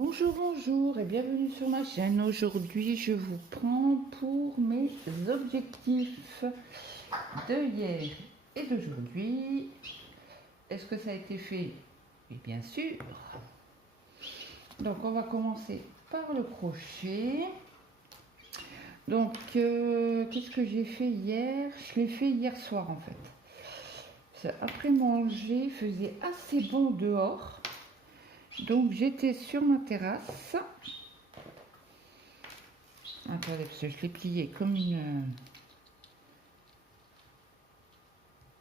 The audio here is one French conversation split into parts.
Bonjour, bonjour et bienvenue sur ma chaîne. Aujourd'hui, je vous prends pour mes objectifs de hier et d'aujourd'hui. Est-ce que ça a été fait? Oui, bien sûr. Donc, on va commencer par le crochet. Donc, qu'est-ce que j'ai fait hier? Je l'ai fait hier soir en fait. Après manger, il faisait assez bon dehors. Donc, j'étais sur ma terrasse. Attendez, parce que je l'ai plié comme une...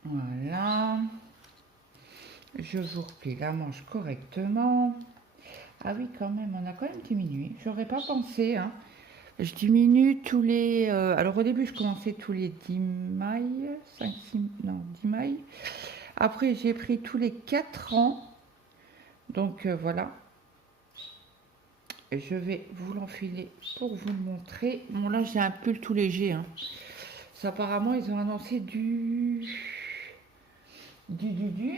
Voilà. Je vous replie la manche correctement. Ah oui, quand même, on a quand même diminué. J'aurais pas pensé, hein. Je diminue tous les... alors au début, je commençais tous les 10 mailles. 5, 6... Non, 10 mailles. Après, j'ai pris tous les 4 rangs. Donc voilà. Je vais vous l'enfiler pour vous le montrer. Bon, là, j'ai un pull tout léger, hein. Ça, apparemment, ils ont annoncé du 28,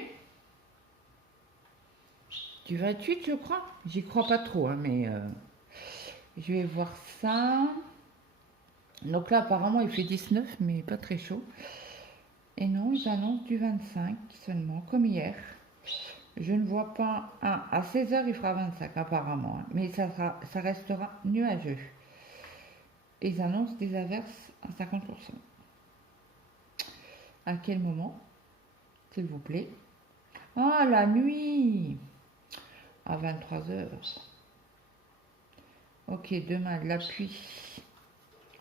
je crois. J'y crois pas trop, hein, mais je vais voir ça. Donc là, apparemment, il fait 19, mais pas très chaud. Et non, ils annoncent du 25 seulement, comme hier. Je ne vois pas... Ah, à 16h, il fera 25 apparemment, hein, mais ça restera nuageux. Et ils annoncent des averses à 50%. À quel moment, s'il vous plaît? Ah, la nuit! À 23h. Ok, demain, de la pluie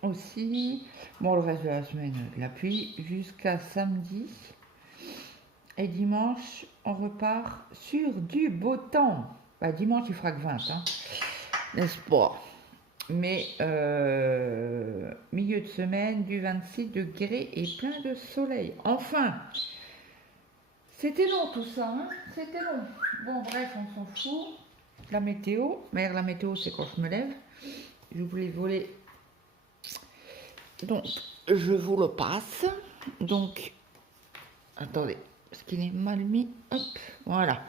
aussi. Bon, le reste de la semaine, de la pluie jusqu'à samedi. Et dimanche, on repart sur du beau temps. Bah, dimanche, il fera que 20, hein, n'est-ce pas? Mais milieu de semaine, du 26 degrés et plein de soleil. Enfin, c'était long tout ça, hein, c'était long. Bon, bref, on s'en fout. La météo, mais la météo, c'est quand je me lève. Je voulais voler. Donc, je vous le passe. Donc, attendez, parce qu'il est mal mis. Hop, voilà.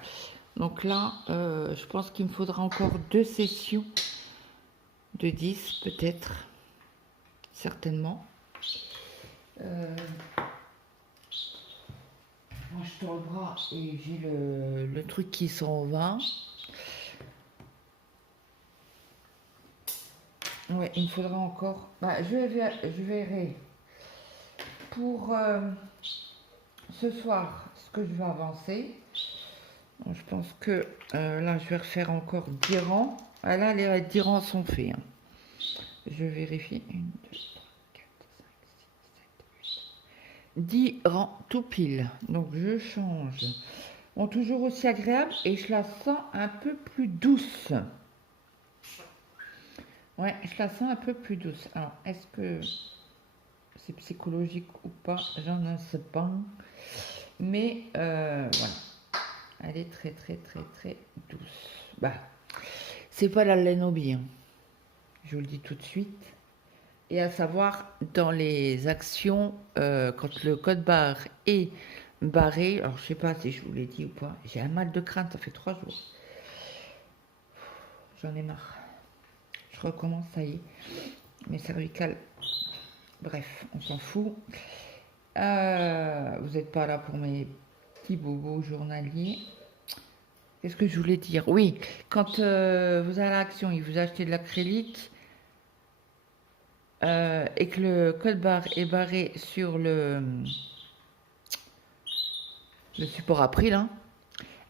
Donc là, je pense qu'il me faudra encore 2 sessions de 10 peut-être, certainement. Moi, je tends le bras et j'ai le truc qui s'en va. Ouais, il me faudra encore... Bah, je verrai pour ce soir ce que je vais avancer. Bon, je pense que là, je vais refaire encore 10 rangs. Ah, là, les 10 rangs sont faits, hein. Je vérifie. 1, 2, 3, 4, 5, 6, 7, 8. 10 rangs tout pile. Donc, je change. Bon, toujours aussi agréable et je la sens un peu plus douce. Ouais, je la sens un peu plus douce. Alors, est-ce que c'est psychologique ou pas? J'en ne sais pas. Mais voilà. Elle est très, très, très, très douce. Bah, c'est pas la laine au bien. Je vous le dis tout de suite. Et à savoir, dans les actions, quand le code barre est barré, alors je sais pas si je vous l'ai dit ou pas, j'ai un mal de crâne, ça fait 3 jours. J'en ai marre. Je recommence, ça y est. Mes cervicales, bref, on s'en fout. Vous n'êtes pas là pour mes petits bobos journaliers. Qu'est-ce que je voulais dire? Oui, quand vous allez à l'action et vous achetez de l'acrylique et que le code barre est barré sur le support April, hein,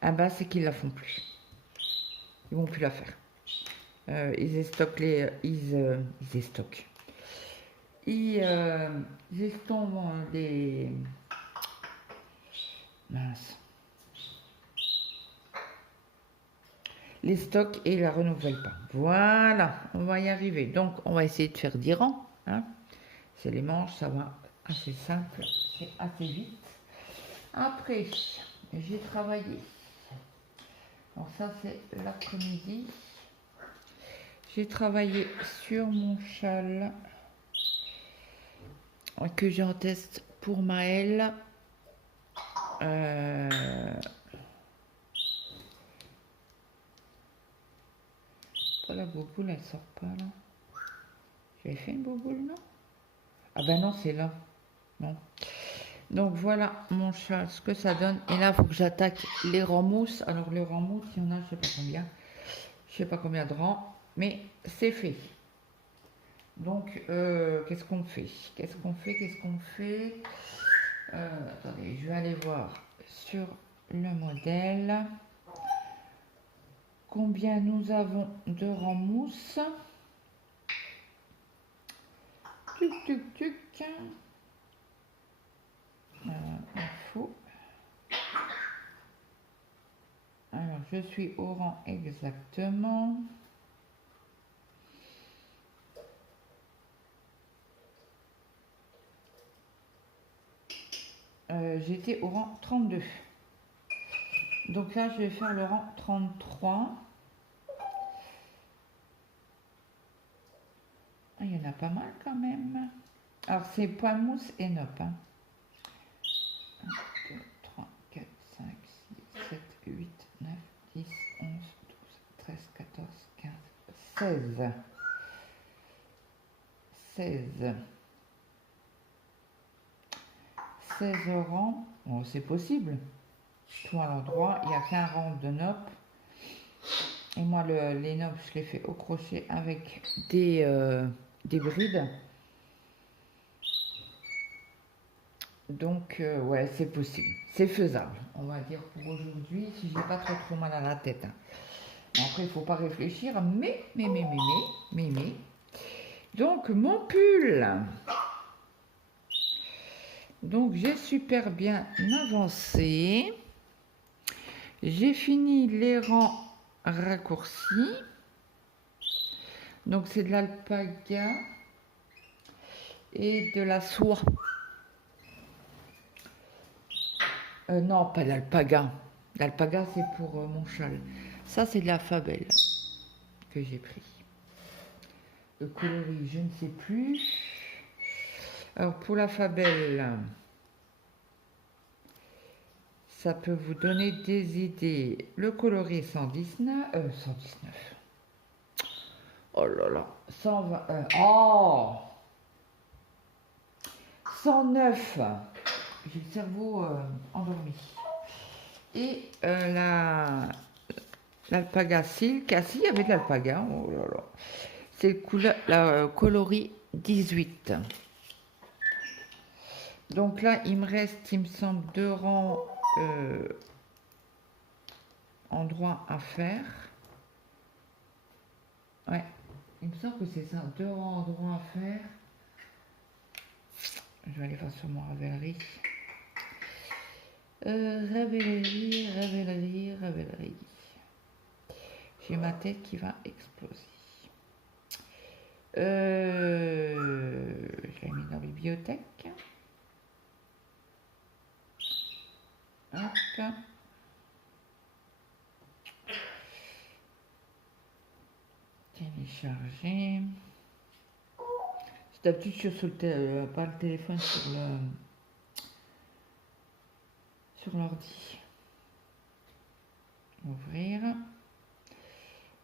ah bah, c'est qu'ils la font plus. Ils vont plus la faire. Ils estockent les... Ils estockent. Ils estompent des... Mince. Les stocks et la renouvellent pas. Voilà, on va y arriver. Donc, on va essayer de faire 10 rangs, hein. C'est les manches, ça va assez simple, c'est assez vite. Après, j'ai travaillé. Alors ça, c'est l'après-midi. J'ai travaillé sur mon châle que j'ai en test pour Maëlle. Pourquoi la bouboule, elle sort pas là? J'avais fait une bouboule, non? Ah ben non, c'est là. Non. Donc voilà mon chat, ce que ça donne. Et là, il faut que j'attaque les rangs mousse. Alors les rangs mousse, il y en a, je sais pas combien. Je sais pas combien de rangs, mais c'est fait. Donc, qu'est-ce qu'on fait? Qu'est-ce qu'on fait? Qu'est-ce qu'on fait? Attendez, je vais aller voir sur le modèle combien nous avons de rangs mousse. Tuc, tuc, tuc. Info. Alors, je suis au rang exactement. J'étais au rang 32. Donc là, je vais faire le rang 33. Ah, il y en a pas mal quand même. Alors, c'est poil mousse et nope. Hein. 1, 2, 3, 4, 5, 6, 7, 8, 9, 10, 11, 12, 13, 14, 15, 16. 16. 16 rangs. Bon, c'est possible. Tout à l'endroit. Il n'y a qu'un rang de nope. Et moi, les nopes, je les fais au crochet avec des brides. Donc, ouais, c'est possible. C'est faisable, on va dire, pour aujourd'hui, si j'ai pas trop mal à la tête. Hein. Après, il ne faut pas réfléchir. Mais. Donc, mon pull. Donc, j'ai super bien avancé. J'ai fini les rangs raccourcis. Donc, c'est de l'alpaga et de la soie. Non, pas l'alpaga. L'alpaga, c'est pour mon châle. Ça, c'est de la Fabelle que j'ai pris. Le coloris, je ne sais plus. Alors, pour la Fabelle, ça peut vous donner des idées. Le coloris 119. 119. Oh là là. 120. Oh 109. J'ai le cerveau endormi. Et l'alpaga silk. Ah si, il y avait de l'alpaga. Oh là là. C'est la coloris 18. Donc là, il me reste, il me semble, 2 rangs endroits à faire. Ouais, il me semble que c'est ça, 2 rangs endroits à faire. Je vais aller voir sur mon Ravelry. Ravelry. J'ai ma tête qui va exploser. Je l'ai mis dans la bibliothèque. Hop. Télécharger. C'est d'habitude sur pas le téléphone, sur l'ordi. Ouvrir.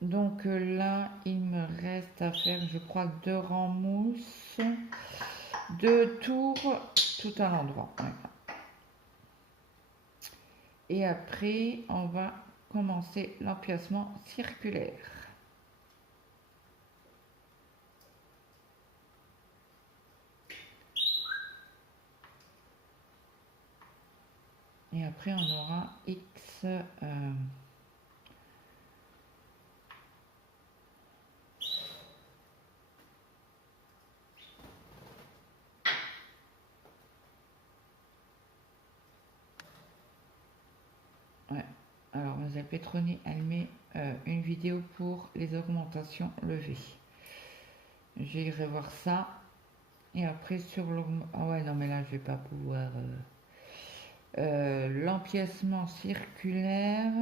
Donc là, il me reste à faire, je crois, 2 rangs mousse, 2 tours, tout à l'endroit. Voilà. Et après, on va commencer l'empiècement circulaire. Et après, on aura X. Ouais. Alors, Mademoiselle Petroni, elle met une vidéo pour les augmentations levées. J'irai voir ça. Et après, sur l'augmentation... Ah ouais, non, mais là, je vais pas pouvoir... l'empiècement circulaire.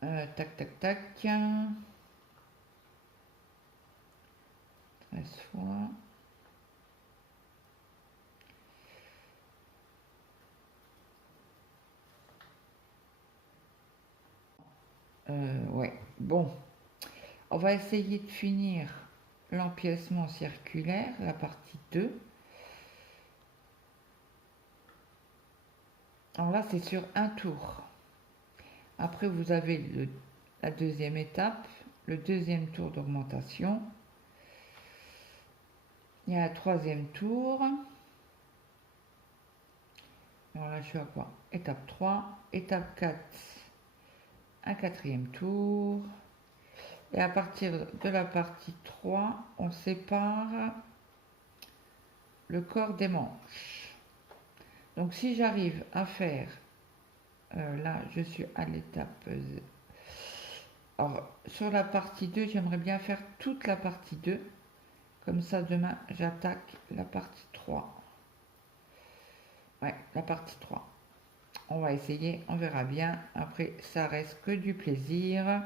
Tac, tac, tac. 13 fois. Ouais, bon, on va essayer de finir l'empiècement circulaire, la partie 2. Alors là, c'est sur un tour. Après, vous avez la deuxième étape, le deuxième tour d'augmentation. Il y a un troisième tour. Alors là, je suis à quoi? Étape 3. Étape 4, un quatrième tour. Et à partir de la partie 3, on sépare le corps des manches. Donc si j'arrive à faire, là je suis à l'étape... Alors sur la partie 2, j'aimerais bien faire toute la partie 2. Comme ça demain j'attaque la partie 3. Ouais, la partie 3. On va essayer, on verra bien. Après, ça reste que du plaisir.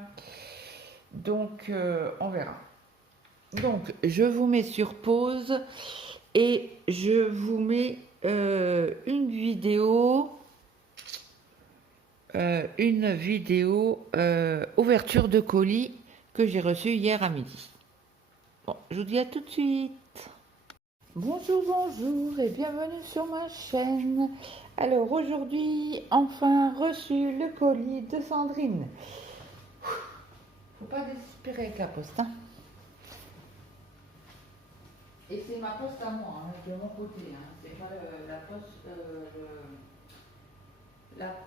Donc, on verra. Donc, je vous mets sur pause et je vous mets une vidéo ouverture de colis que j'ai reçue hier à midi. Bon, je vous dis à tout de suite. Bonjour, bonjour et bienvenue sur ma chaîne. Alors aujourd'hui, enfin reçu le colis de Sandrine. Faut pas désespérer avec la poste, hein. Et c'est ma poste à moi, hein, de mon côté, hein. C'est pas la poste,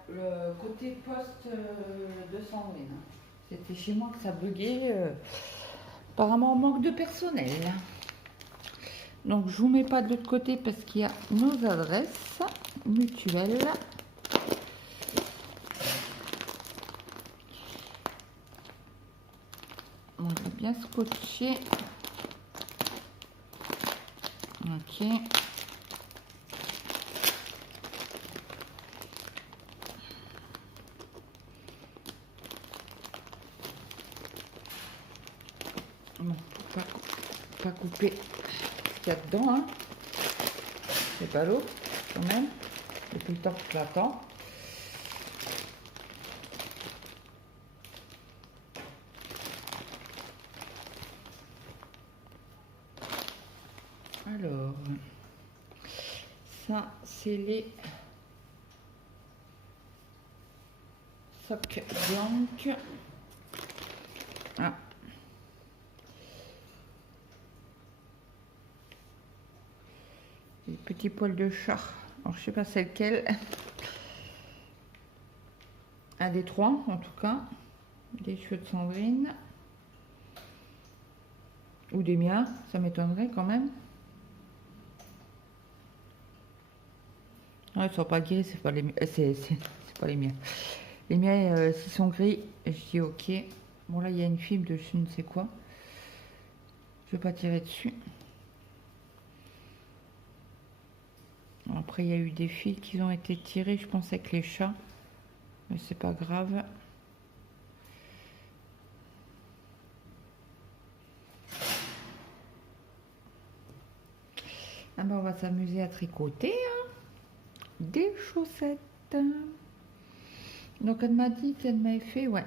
le côté poste de Sandrine, hein. C'était chez moi que ça buguait. Apparemment, on manque de personnel. Donc, je vous mets pas de l'autre côté parce qu'il y a nos adresses mutuelles. On va bien scotcher. Ok. Bon, pour pas couper ce qu'il y a dedans, hein. C'est pas l'eau, quand même. Depuis le temps que je l'attends. Alors, ça, c'est les socs blancs. Ah. Les petits poils de chat. Alors, je sais pas c'est lequel. Un des trois, en tout cas. Des cheveux de Sandrine. Ou des miens, ça m'étonnerait quand même. Ouais, ils sont pas gris, c'est pas les miens. C'est pas les miens. Les miens, s'ils sont gris, je dis ok. Bon, là, il y a une fibre de je ne sais quoi. Je vais pas tirer dessus. Après, il y a eu des fils qui ont été tirés, je pense, avec les chats. Mais c'est pas grave. Ah ben, on va s'amuser à tricoter, hein, des chaussettes. Donc, elle m'a dit qu'elle m'avait fait ouais,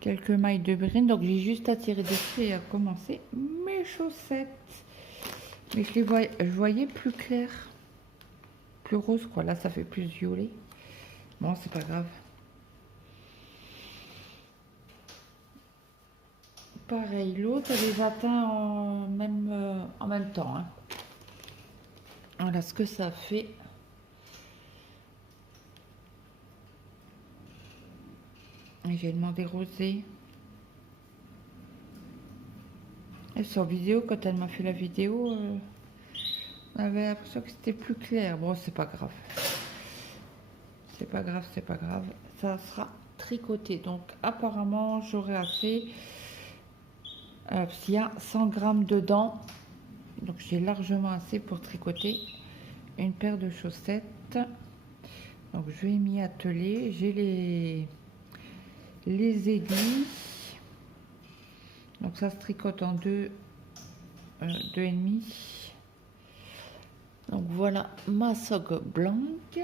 quelques mailles de brine. Donc, j'ai juste à tirer dessus et à commencer mes chaussettes. Mais je voyais plus clair. Plus rose, quoi. Là, ça fait plus violet. Bon, c'est pas grave. Pareil, l'autre, elle les atteint en même temps, hein. Voilà ce que ça fait. J'ai demandé rosé. Et sur vidéo, quand elle m'a fait la vidéo, on avait l'impression que c'était plus clair. Bon, c'est pas grave. C'est pas grave, c'est pas grave. Ça sera tricoté. Donc, apparemment, j'aurai assez. S'il y a 100 grammes dedans, donc j'ai largement assez pour tricoter une paire de chaussettes. Donc, je vais m'y atteler. J'ai les aiguilles. Donc, ça se tricote en deux et demi. Donc, voilà ma socle blanche.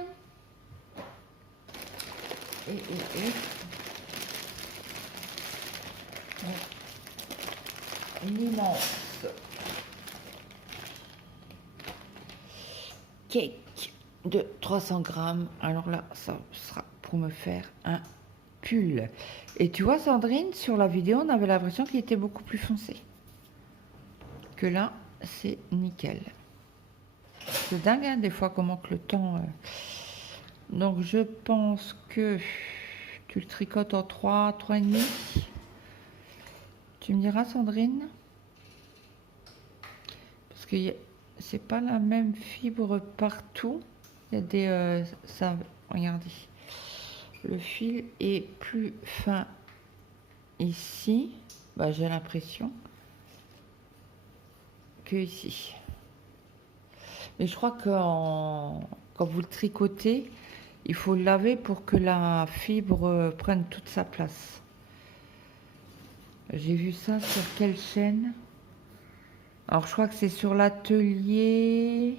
Une immense cake de 300 grammes. Alors là, ça sera pour me faire un pull. Et tu vois, Sandrine, sur la vidéo, on avait l'impression qu'il était beaucoup plus foncé. Que là, c'est nickel. C'est dingue, hein, des fois, comment que le temps... Donc, je pense que tu le tricotes en 3,5. Tu me diras, Sandrine? Parce que c'est pas la même fibre partout. Il y a des... ça, regardez. Le fil est plus fin ici. Bah, j'ai l'impression que ici. Mais je crois que quand vous le tricotez, il faut le laver pour que la fibre prenne toute sa place. J'ai vu ça sur quelle chaîne? Alors je crois que c'est sur l'atelier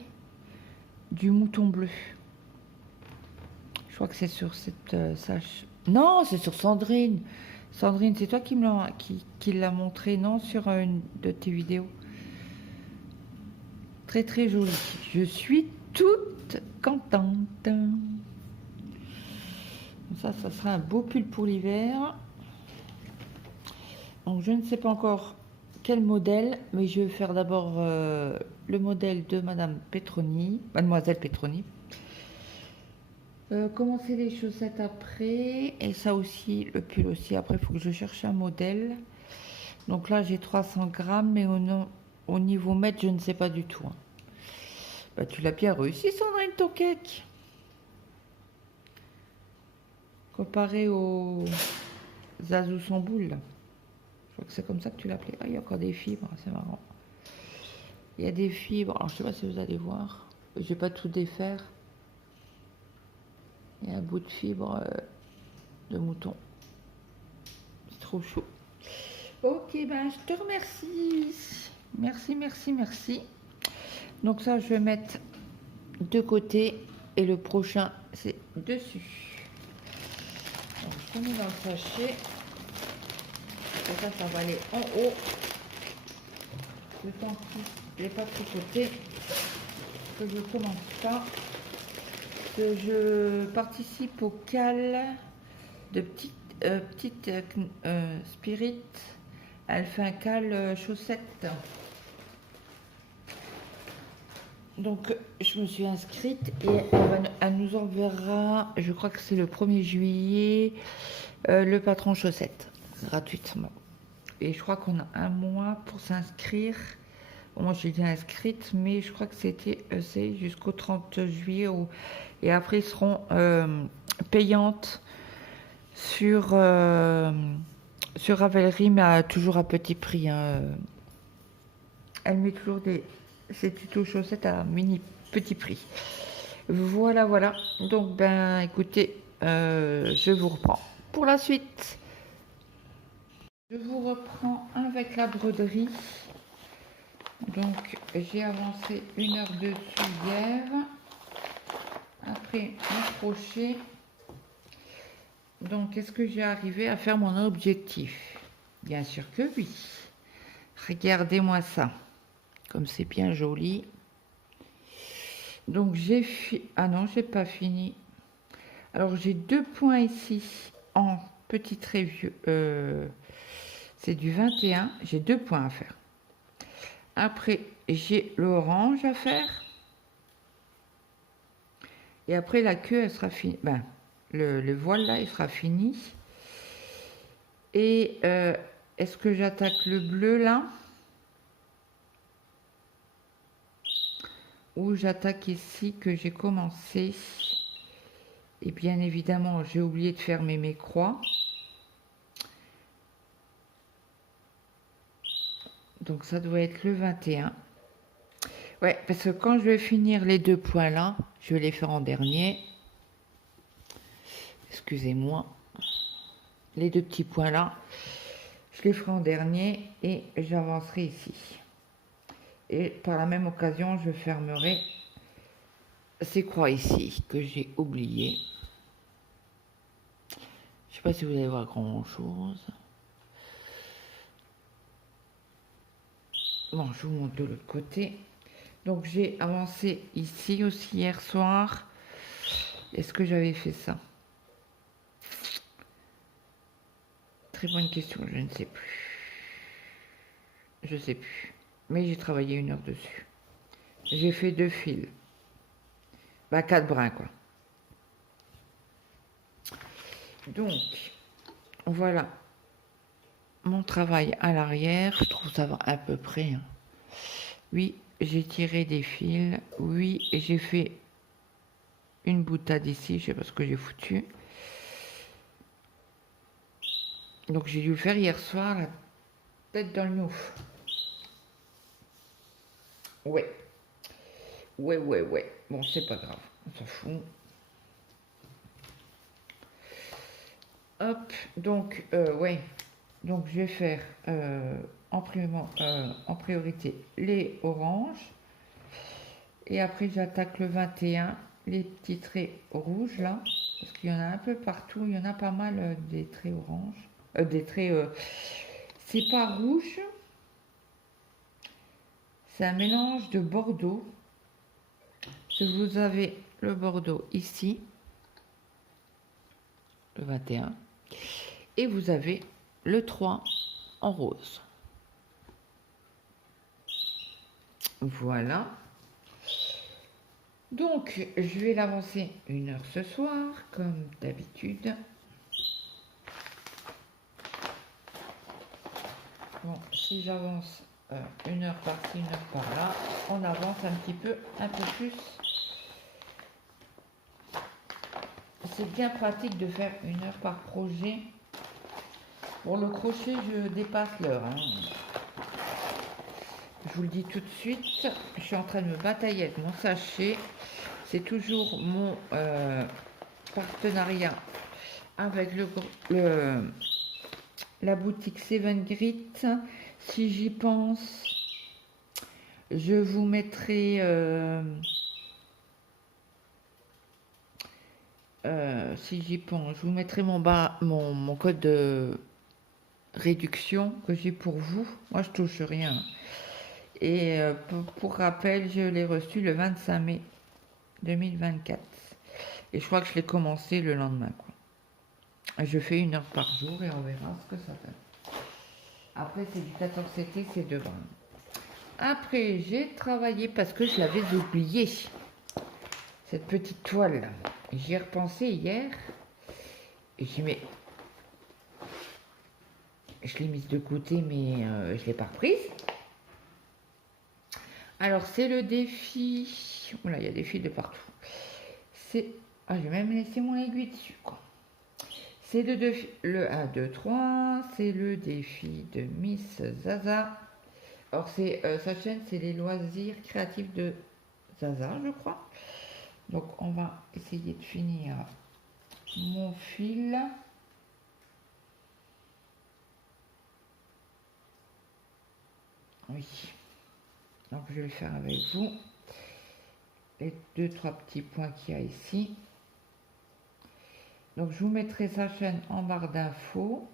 du mouton bleu. Je crois que c'est sur cette non, c'est sur Sandrine. Sandrine, c'est toi qui l'a montré, non, sur une de tes vidéos. Très très joli. Je suis toute contente. Ça sera un beau pull pour l'hiver. Donc je ne sais pas encore quel modèle, mais je vais faire d'abord le modèle de Madame Petroni, Mademoiselle Petroni. Commencer les chaussettes après, et ça aussi, le pull aussi. Après, il faut que je cherche un modèle. Donc là, j'ai 300 grammes, mais au niveau mètre, je ne sais pas du tout. Hein. Bah, tu l'as bien réussi, Sandrine, ton cake. Comparé au Zazou sans boule. Je crois que c'est comme ça que tu l'appelais. Ah, il y a encore des fibres, c'est marrant. Il y a des fibres. Alors, je ne sais pas si vous allez voir. Je ne vais pas tout défaire. Il y a un bout de fibre de mouton. C'est trop chaud. Ok, ben je te remercie. Merci, merci, merci. Donc ça, je vais mettre de côté. Et le prochain, c'est dessus. Donc, je mets dans le sachet. Et ça va aller en haut. Le temps qu'il n'est pas tricoté. Que je commence pas. Que je participe au cal de petite Spirit. Elle fait un cal chaussette. Donc je me suis inscrite et elle nous enverra, je crois que c'est le 1er juillet, le patron chaussette gratuitement. Et je crois qu'on a un mois pour s'inscrire. Moi j'ai déjà inscrite, mais je crois que c'est jusqu'au 30 juillet et après ils seront payantes sur Ravelry, mais toujours à petit prix. Hein. Elle met toujours ces tutos chaussettes à petit prix. Voilà, voilà. Donc, ben, écoutez, je vous reprends pour la suite. Je vous reprends avec la broderie. Donc, j'ai avancé 1 heure dessus hier. Après, mon crochet. Donc, est-ce que j'ai arrivé à faire mon objectif? Bien sûr que oui. Regardez-moi ça. Comme c'est bien joli. Donc, ah non, j'ai pas fini. Alors, j'ai 2 points ici en petit trait vieux. C'est du 21. J'ai 2 points à faire. Après, j'ai l'orange à faire. Et après, la queue, elle sera finie. Ben, le voile, là, il sera fini. Et est-ce que j'attaque le bleu, là? Ou j'attaque ici que j'ai commencé? Et bien évidemment, j'ai oublié de fermer mes croix. Donc, ça doit être le 21. Ouais, parce que quand je vais finir les 2 points là, je vais les faire en dernier. Excusez-moi. Les 2 petits points là, je les ferai en dernier et j'avancerai ici. Et par la même occasion, je fermerai ces croix ici que j'ai oubliées. pas si vous allez voir grand chose. Bon, je vous montre de l'autre côté. Donc j'ai avancé ici aussi hier soir. Est-ce que j'avais fait ça? Très bonne question, je ne sais plus. Je sais plus. Mais j'ai travaillé 1 heure dessus. J'ai fait 2 fils. Bah 4 brins quoi. Donc, voilà mon travail à l'arrière. Je trouve ça va à peu près. Hein. Oui, j'ai tiré des fils. Oui, j'ai fait une boutade ici. Je sais pas ce que j'ai foutu. Donc j'ai dû le faire hier soir, la tête dans le nouf. Ouais. Ouais. Bon, c'est pas grave. On s'en fout. Hop, donc, ouais. Donc, je vais faire en priorité les oranges. Et après, j'attaque le 21, les petits traits rouges, là. Parce qu'il y en a un peu partout. Il y en a pas mal des traits oranges. Des traits... c'est pas rouge. C'est un mélange de bordeaux. Vous avez le bordeaux ici. Le 21. Et vous avez le 3 en rose. Voilà. Donc, je vais l'avancer 1 heure ce soir, comme d'habitude. Bon, si j'avance 1 heure par-ci, 1 heure par-là, on avance un petit peu, un peu plus. C'est bien pratique de faire 1 heure par projet. Bon, le crochet, je dépasse l'heure. Hein. Je vous le dis tout de suite, je suis en train de me batailler avec mon sachet. C'est toujours mon partenariat avec la boutique Seven Grit. Si j'y pense, je vous mettrai si j'y pense, je vous mettrai mon code de réduction que j'ai pour vous. Moi, je touche rien. Et pour rappel, je l'ai reçu le 25 mai 2024. Et je crois que je l'ai commencé le lendemain. Quoi. Je fais 1 heure par jour et on verra ce que ça fait. Après, c'est du 14 CT, c'est 2 grammes. Après, j'ai travaillé parce que je l'avais oublié. Cette petite toile là. J'y ai repensé hier. Et j'ai mais je l'ai mise de côté, mais je ne l'ai pas reprise. Alors, c'est le défi. Oula, il y a des fils de partout. C'est. Ah, j'ai même laissé mon aiguille dessus, quoi. C'est le 1, 2, 3. C'est le défi de Miss Zaza. Alors, c'est sa chaîne, c'est les loisirs créatifs de Zaza, je crois. Donc, on va essayer de finir mon fil. Oui. Donc, je vais le faire avec vous. Les 2-3 petits points qu'il y a ici. Donc, je vous mettrai sa chaîne en barre d'infos.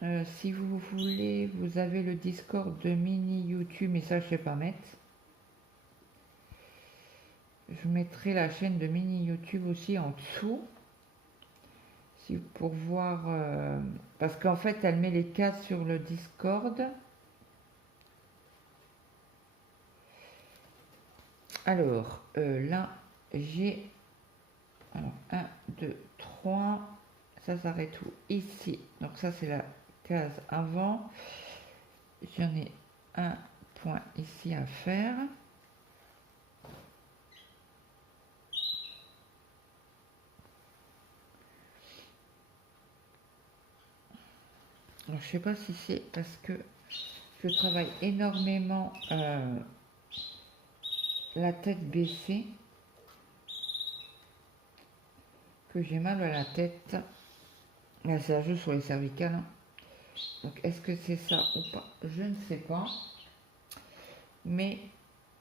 Si vous voulez, vous avez le Discord de Mini YouTube, mais ça, je ne sais pas mettre. Je mettrai la chaîne de Mini YouTube aussi en dessous. Pour voir... parce qu'en fait, elle met les cas sur le Discord. Alors, là, j'ai... Alors, 1, 2, 3. Ça s'arrête où? Ici. Donc ça, c'est la case avant. J'en ai un point ici à faire. Alors, je sais pas si c'est parce que je travaille énormément la tête baissée que j'ai mal à la tête. Là, ça joue sur les cervicales. Hein. Donc, est-ce que c'est ça ou pas? Je ne sais pas. Mais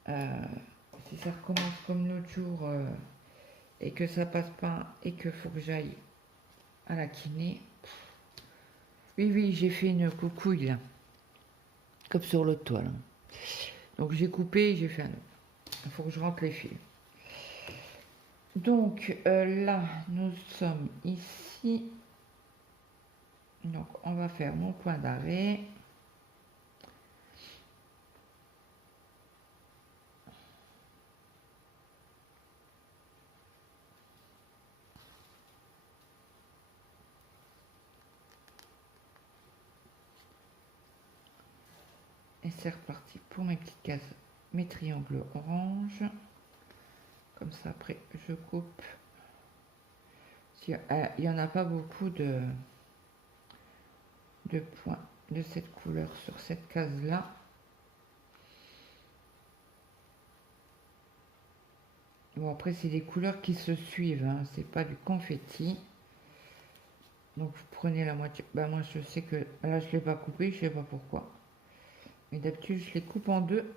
si ça recommence comme l'autre jour, et que ça passe pas et que faut que j'aille à la kiné. Oui, oui, j'ai fait une coucouille là, comme sur le toit là. Donc j'ai coupé et j'ai fait un autre. Il faut que je rentre les fils. Donc là, nous sommes ici. Donc on va faire mon point d'arrêt. Et c'est reparti pour mes petites cases, mes triangles orange. Comme ça, après, je coupe. Il n'y en a pas beaucoup de points de cette couleur sur cette case-là. Bon, après, c'est des couleurs qui se suivent, hein, c'est pas du confetti. Donc, vous prenez la moitié. Ben, moi, je sais que là, je ne l'ai pas coupé, je sais pas pourquoi. Mais d'habitude, je les coupe en deux.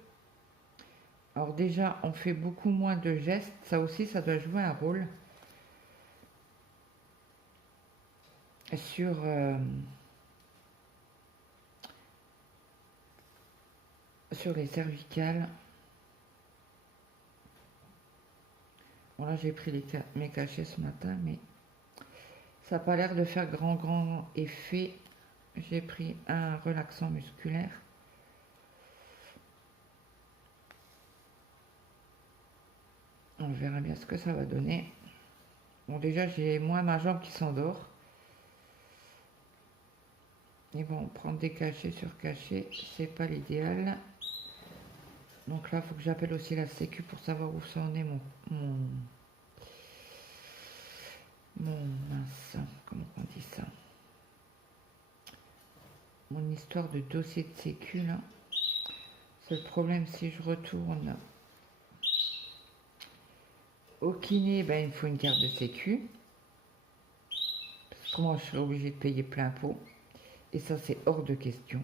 Alors déjà, on fait beaucoup moins de gestes. Ça aussi, ça doit jouer un rôle sur les cervicales. Bon, là, j'ai pris mes cachets ce matin, mais ça n'a pas l'air de faire grand effet. J'ai pris un relaxant musculaire. On verra bien ce que ça va donner. Bon, déjà, j'ai moins ma jambe qui s'endort. Et bon, prendre des cachets sur cachets, c'est pas l'idéal. Donc là, il faut que j'appelle aussi la sécu pour savoir où ça en est mon mince, comment on dit ça? Mon histoire de dossier de sécu là. C'est le problème si je retourne au kiné, ben, il me faut une carte de sécu. Parce que moi, je serais obligée de payer plein pot. Et ça, c'est hors de question.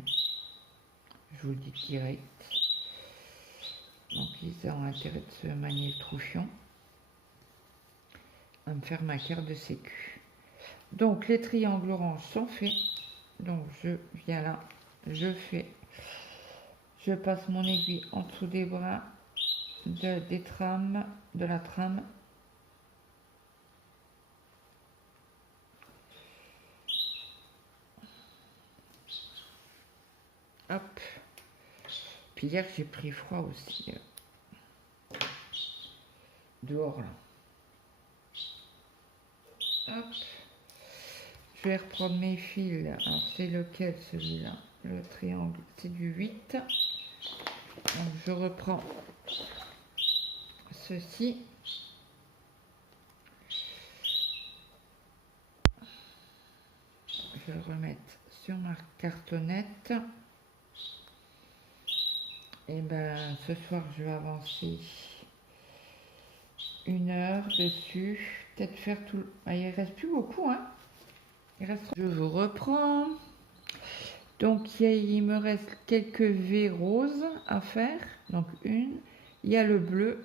Je vous le dis direct. Donc, ils ont intérêt de se manier le troufion à me faire ma carte de sécu. Donc, les triangles orange sont faits. Donc, je viens là, je passe mon aiguille en dessous des bras de la trame. Hop. Puis hier, j'ai pris froid aussi. Dehors, là. Hop. Je vais reprendre mes fils. Alors, c'est lequel, celui-là? Le triangle, c'est du 8. Donc, je reprends ceci. Je vais le remettre sur ma cartonnette. Et ben, ce soir, je vais avancer 1 heure dessus. Peut-être faire tout. Ah, il reste plus beaucoup, hein. Je vous reprends. Donc, il me reste quelques V roses à faire. Donc, une. Il y a le bleu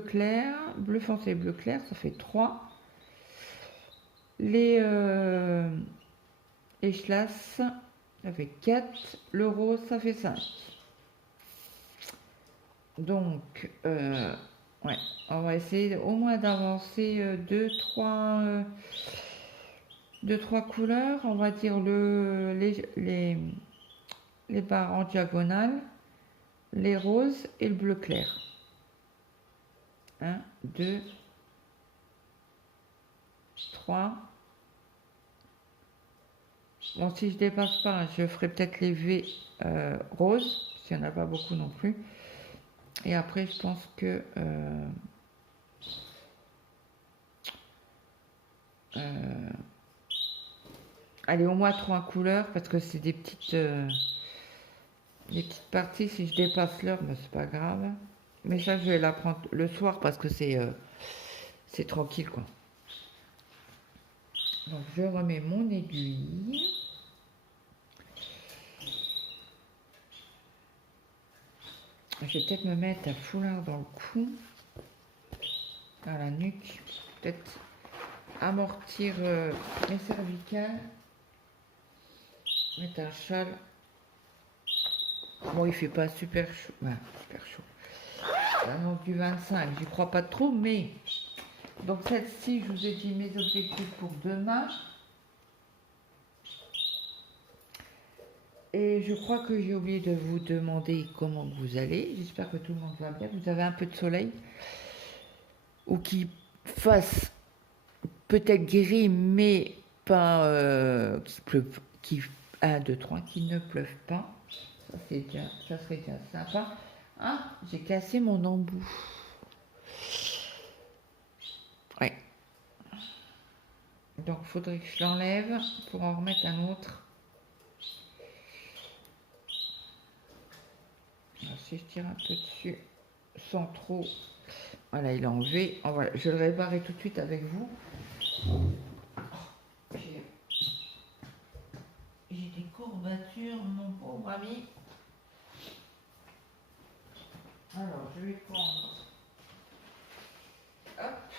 clair, bleu foncé, bleu clair, ça fait 3. Les échlasses, ça fait 4. Le rose, ça fait 5. Donc, ouais, on va essayer au moins d'avancer 2-3 couleurs. On va dire les barres en diagonale, les roses et le bleu clair. 1, 2, 3. Bon, si je dépasse pas, je ferai peut-être les V roses, s'il n'y en a pas beaucoup non plus. Et après, je pense que allez, au moins 3 couleurs, parce que c'est des petites parties. Si je dépasse l'heure, ben, c'est pas grave. Mais ça, je vais la prendre le soir parce que c'est tranquille, quoi. Donc, je remets mon aiguille. Je vais peut-être me mettre un foulard dans le cou, à la nuque. peut-être amortir mes cervicales. Mettre un châle. Bon, il fait pas super chaud. Ouais, super chaud. L'annonce du 25, j'y crois pas trop, mais donc celle-ci, je vous ai dit mes objectifs pour demain. Et je crois que j'ai oublié de vous demander comment vous allez. J'espère que tout le monde va bien. Vous avez un peu de soleil ou qu'il fasse peut-être gris, mais pas qu'il pleuve, qui 1, 2, 3, qu'il ne pleuve pas. Ça c'est déjà, ça serait déjà sympa. Ah, j'ai cassé mon embout. Ouais. Donc il faudrait que je l'enlève pour en remettre un autre. Alors, si je tire un peu dessus sans trop. Voilà, il est enlevé. Oh, voilà, je le réparerai tout de suite avec vous. J'ai des courbatures, mon pauvre ami. Alors, je vais prendre. Hop.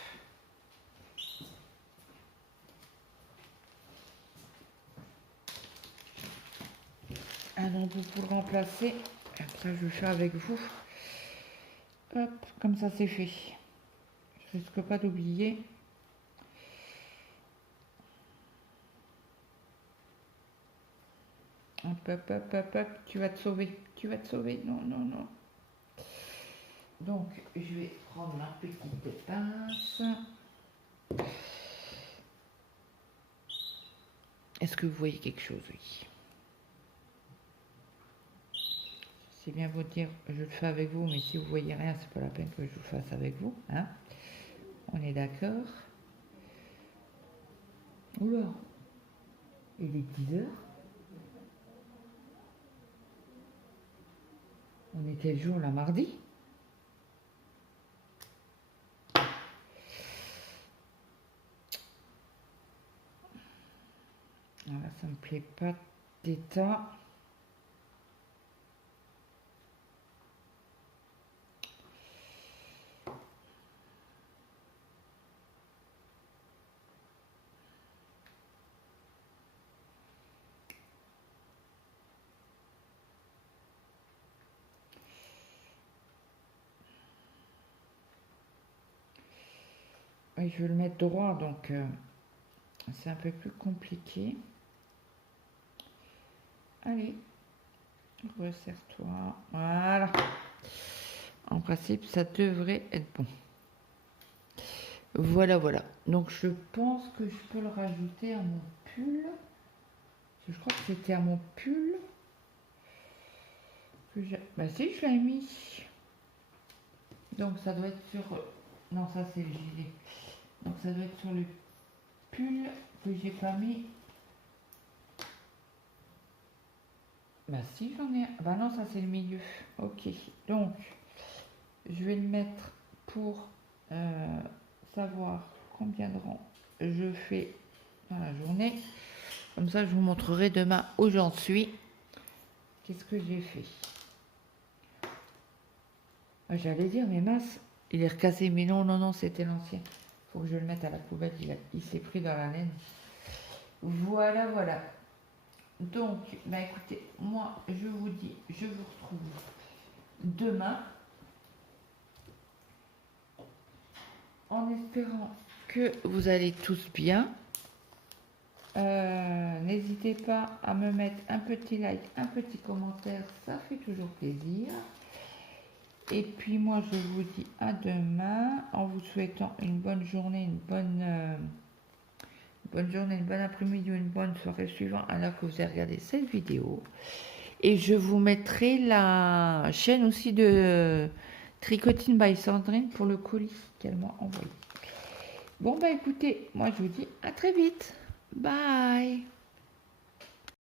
Un embout pour le remplacer. Après, je le fais avec vous. Hop, comme ça, c'est fait. Je risque pas d'oublier. Hop, hop, hop, hop, hop. Tu vas te sauver. Tu vas te sauver. Non, non, non. Donc, je vais prendre ma petite pince. Est-ce que vous voyez quelque chose? Oui. C'est bien vous dire, je le fais avec vous, mais si vous voyez rien, c'est pas la peine que je le fasse avec vous. Hein? On est d'accord? Oula, il est 10 heures. On est quel jour là? Mardi? Voilà, ça me plaît pas d'état. Oui, je veux le mettre droit, donc c'est un peu plus compliqué. Allez, resserre-toi. Voilà. En principe, ça devrait être bon. Voilà, voilà. Donc, je pense que je peux le rajouter à mon pull. Je crois que c'était à mon pull. Bah si, je l'ai mis. Donc, ça doit être sur... Non, ça, c'est le gilet. Donc, ça doit être sur le pull que j'ai pas mis. Bah si, j'en ai... Bah non, ça, c'est le milieu. Ok. Donc, je vais le mettre pour savoir combien de rangs je fais dans la journée. Comme ça, je vous montrerai demain où j'en suis. Qu'est-ce que j'ai fait? J'allais dire, mais mince, il est recassé. Mais non, non, non, c'était l'ancien. Il faut que je le mette à la poubelle. Il s'est pris dans la laine. Voilà, voilà. Donc, bah écoutez, moi, je vous dis, je vous retrouve demain. En espérant que vous allez tous bien. N'hésitez pas à me mettre un petit like, un petit commentaire, ça fait toujours plaisir. Et puis moi je vous dis à demain en vous souhaitant une bonne journée, une bonne journée, une bonne après-midi ou une bonne soirée suivant à l'heure que vous avez regardé cette vidéo. Et je vous mettrai la chaîne aussi de Tricotine by Sandrine pour le colis qu'elle m'a envoyé. Bon bah écoutez, moi je vous dis à très vite. Bye.